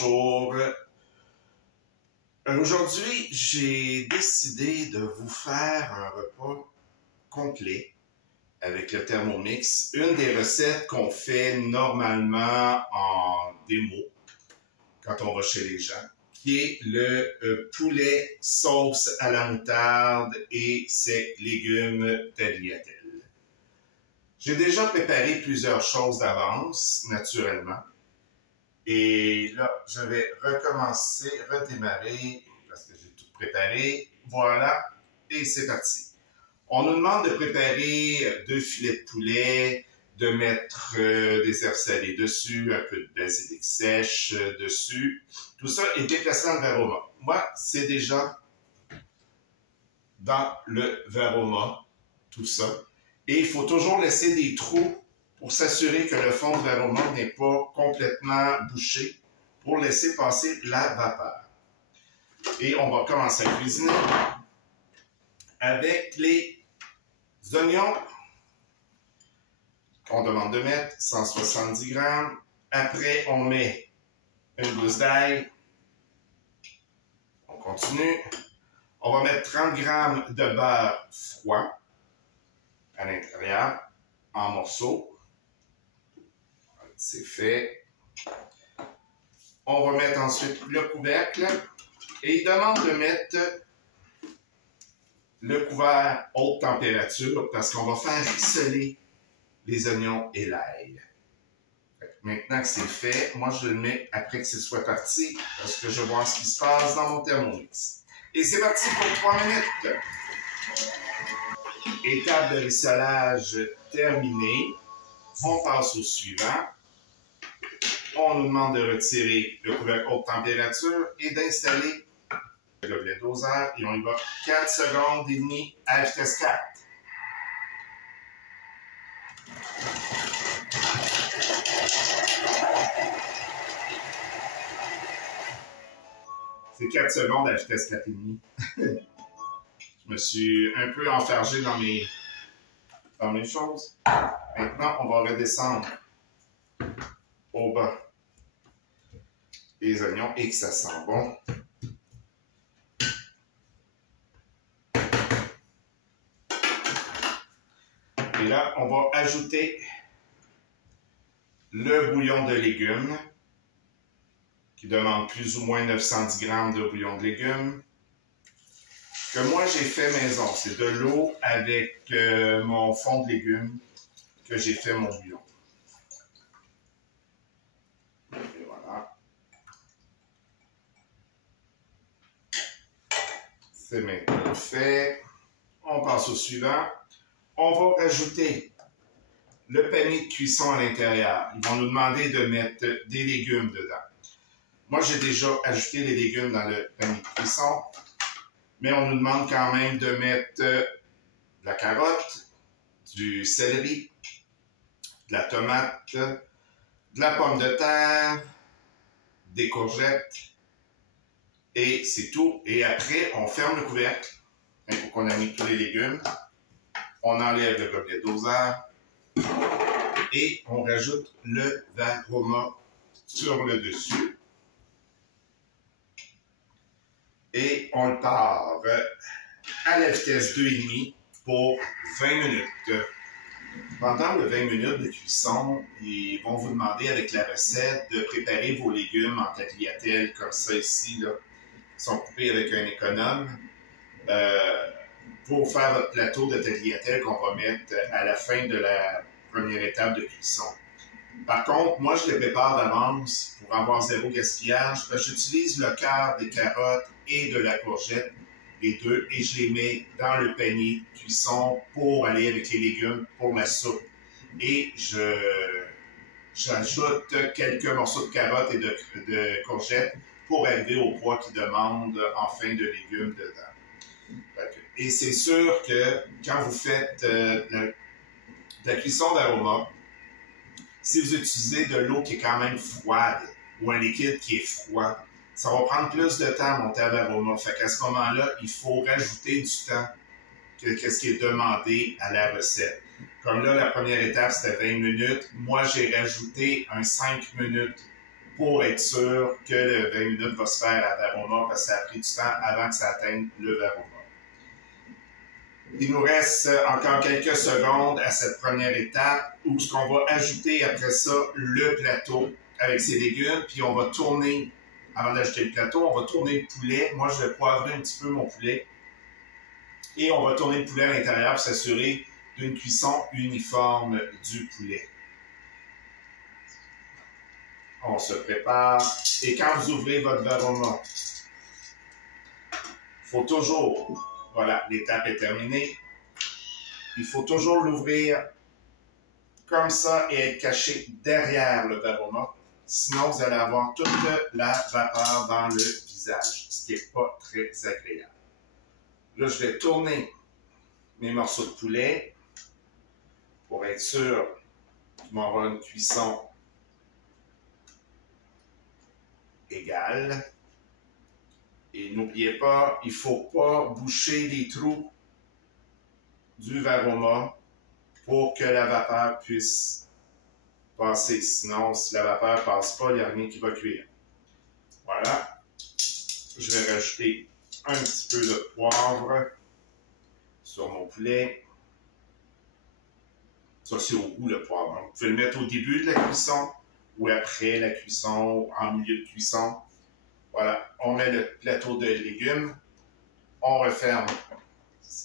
Bonjour. Aujourd'hui, j'ai décidé de vous faire un repas complet avec le Thermomix. Une des recettes qu'on fait normalement en démo quand on va chez les gens, qui est le poulet sauce à la moutarde et ses légumes tagliatelle. J'ai déjà préparé plusieurs choses d'avance, naturellement. Et là, je vais recommencer, redémarrer, parce que j'ai tout préparé. Voilà, et c'est parti. On nous demande de préparer 2 filets de poulet, de mettre des herbes salées dessus, un peu de basilic sèche dessus. Tout ça est déplacé dans le Varoma. Moi, c'est déjà dans le Varoma, tout ça. Et il faut toujours laisser des trous pour s'assurer que le fond de Varoma n'est pas complètement bouché pour laisser passer la vapeur. Et on va commencer à cuisiner avec les oignons. On demande de mettre 170 grammes. Après, on met une gousse d'ail. On continue. On va mettre 30 grammes de beurre froid à l'intérieur, en morceaux. C'est fait. On va mettre ensuite le couvercle. Et il demande de mettre le couvert haute température parce qu'on va faire rissoler les oignons et l'ail. Maintenant que c'est fait, moi je le mets après que ce soit parti parce que je vois ce qui se passe dans mon Thermomix. Et c'est parti pour 3 minutes. Étape de rissolage terminée. On passe au suivant. On nous demande de retirer le couvercle haute température et d'installer le gobelet doseur. Et on y va 4 secondes et demie à vitesse 4. C'est 4 secondes à vitesse 4,5. Je me suis un peu enfargé dans mes choses. Maintenant, on va redescendre au bas les oignons et que ça sent bon. Et là, on va ajouter le bouillon de légumes qui demande plus ou moins 910 grammes de bouillon de légumes que moi j'ai fait maison. C'est de l'eau avec mon fond de légumes que j'ai fait mon bouillon. Et voilà. C'est maintenant fait. On passe au suivant. On va rajouter le panier de cuisson à l'intérieur. Ils vont nous demander de mettre des légumes dedans. Moi, j'ai déjà ajouté les légumes dans le panier de cuisson, mais on nous demande quand même de mettre de la carotte, du céleri, de la tomate, de la pomme de terre, des courgettes, et c'est tout. Et après, on ferme le couvercle, il faut qu'on a mis tous les légumes. On enlève le gobelet doseur et on rajoute le Varoma sur le dessus. Et on le part à la vitesse 2,5 pour 20 minutes. Pendant les 20 minutes de cuisson, ils vont vous demander avec la recette de préparer vos légumes en tagliatelle comme ça ici. Là. Ils sont coupés avec un économe. Pour faire votre plateau de tagliatelle qu'on va mettre à la fin de la première étape de cuisson. Par contre, moi, je les prépare d'avance pour avoir zéro gaspillage. J'utilise le cœur des carottes et de la courgette, les deux, et je les mets dans le panier de cuisson pour aller avec les légumes pour la soupe. Et j'ajoute quelques morceaux de carottes et de courgettes pour arriver au poids qu'ils demandent en fin de légumes dedans. Et c'est sûr que quand vous faites la cuisson d'aroma, si vous utilisez de l'eau qui est quand même froide ou un liquide qui est froid, ça va prendre plus de temps à monter à l'aroma. Fait qu'à ce moment-là, il faut rajouter du temps que ce qui est demandé à la recette. Comme là, la première étape, c'était 20 minutes. Moi, j'ai rajouté un 5 minutes pour être sûr que le 20 minutes va se faire à varoma parce que ça a pris du temps avant que ça atteigne le varoma. Il nous reste encore quelques secondes à cette première étape où ce qu'on va ajouter après ça le plateau avec ses légumes, puis on va tourner, avant d'ajouter le plateau, on va tourner le poulet. Moi, je vais poivrer un petit peu mon poulet. Et on va tourner le poulet à l'intérieur pour s'assurer d'une cuisson uniforme du poulet. On se prépare. Et quand vous ouvrez votre varoma, il faut toujours, voilà, l'étape est terminée. Il faut toujours l'ouvrir comme ça et être caché derrière le varoma. Sinon, vous allez avoir toute la vapeur dans le visage, ce qui n'est pas très agréable. Là, je vais tourner mes morceaux de poulet pour être sûr qu'ils vont avoir une cuisson égale. Et n'oubliez pas, il ne faut pas boucher les trous du varoma pour que la vapeur puisse passer. Sinon, si la vapeur ne passe pas, il n'y a rien qui va cuire. Voilà. Je vais rajouter un petit peu de poivre sur mon poulet. Ça, c'est au goût, le poivre. Vous pouvez le mettre au début de la cuisson ou après la cuisson, en milieu de cuisson. Voilà. On met le plateau de légumes. On referme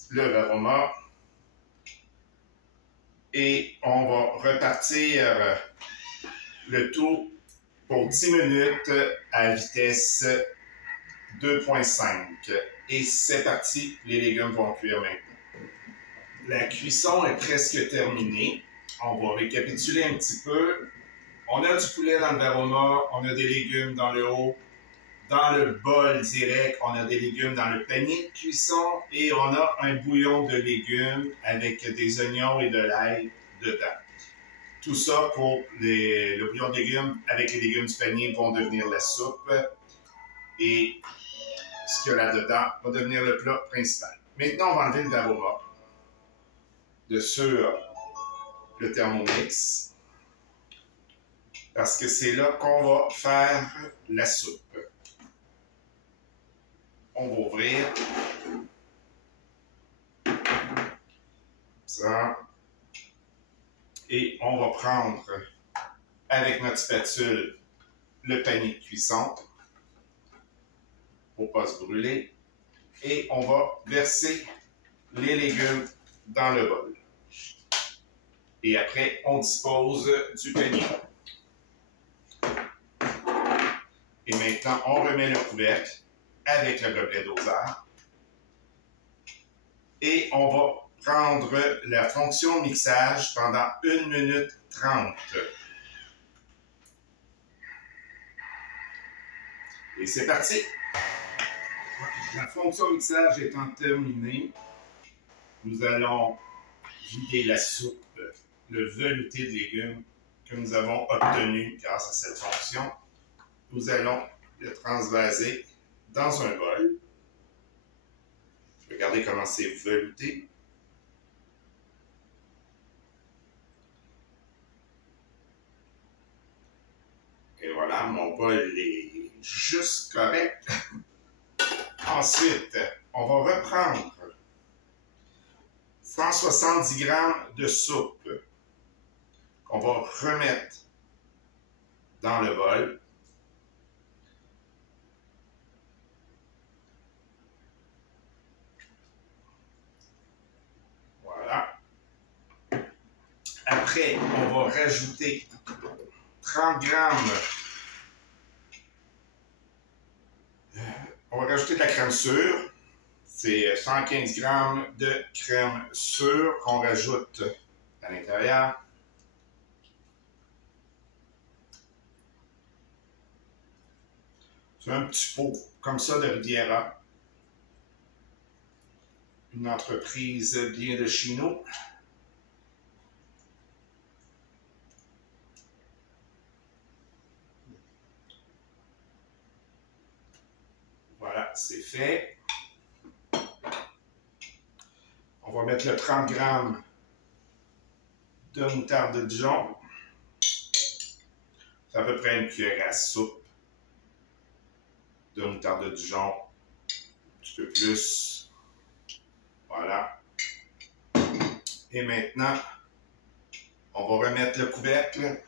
le varoma. Et on va repartir le tout pour 10 minutes à vitesse 2.5. Et c'est parti, les légumes vont cuire maintenant. La cuisson est presque terminée. On va récapituler un petit peu. On a du poulet dans le varoma, on a des légumes dans le haut. Dans le bol direct, on a des légumes dans le panier de cuisson et on a un bouillon de légumes avec des oignons et de l'ail dedans. Tout ça pour le bouillon de légumes avec les légumes du panier vont devenir la soupe et ce qu'il y a là-dedans va devenir le plat principal. Maintenant, on va enlever le varoma de sur le Thermomix parce que c'est là qu'on va faire la soupe. On va ouvrir ça et on va prendre avec notre spatule le panier de cuisson pour ne pas se brûler et on va verser les légumes dans le bol. Et après, on dispose du panier. Et maintenant, on remet le couvercle avec le gobelet doseur. Et on va prendre la fonction mixage pendant 1 minute 30. Et c'est parti! La fonction mixage étant terminée, nous allons vider la soupe, le velouté de légumes que nous avons obtenu grâce à cette fonction. Nous allons le transvaser dans un bol. Regardez comment c'est velouté. Et voilà, mon bol est juste correct. Ensuite, on va reprendre 170 g de soupe qu'on va remettre dans le bol. Voilà. Après, on va rajouter 30 g. On va rajouter de la crème sûre. C'est 115 g de crème sûre qu'on rajoute à l'intérieur. C'est un petit pot comme ça de Riviera. Une entreprise bien de chez nous. Voilà, c'est fait. On va mettre le 30 g de moutarde de Dijon. C'est à peu près une cuillère à soupe de moutarde de Dijon. Un petit peu plus. Voilà. Et maintenant, on va remettre le couvercle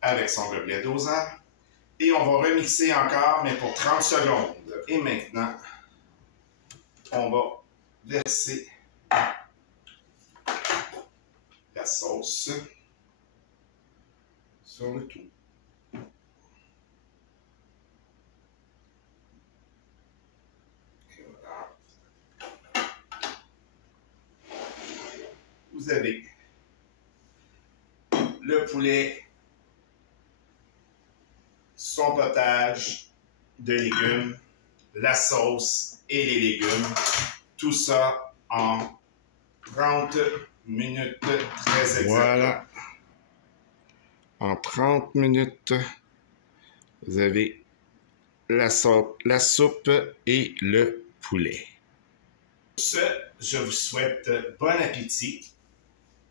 avec son gobelet doseur. Et on va remixer encore, mais pour 30 secondes. Et maintenant, on va verser la sauce sur le tout. Et voilà. Vous avez le poulet, son potage de légumes, la sauce et les légumes. Tout ça en 30 minutes très exactement. Voilà. En 30 minutes, vous avez la soupe et le poulet. Sur ce, je vous souhaite bon appétit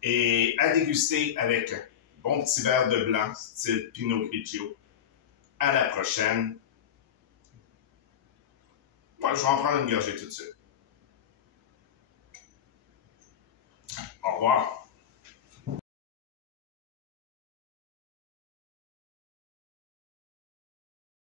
et à déguster avec un bon petit verre de blanc, style Pinot Grigio. À la prochaine. Moi, je vais en prendre une gorgée tout de suite. Au revoir.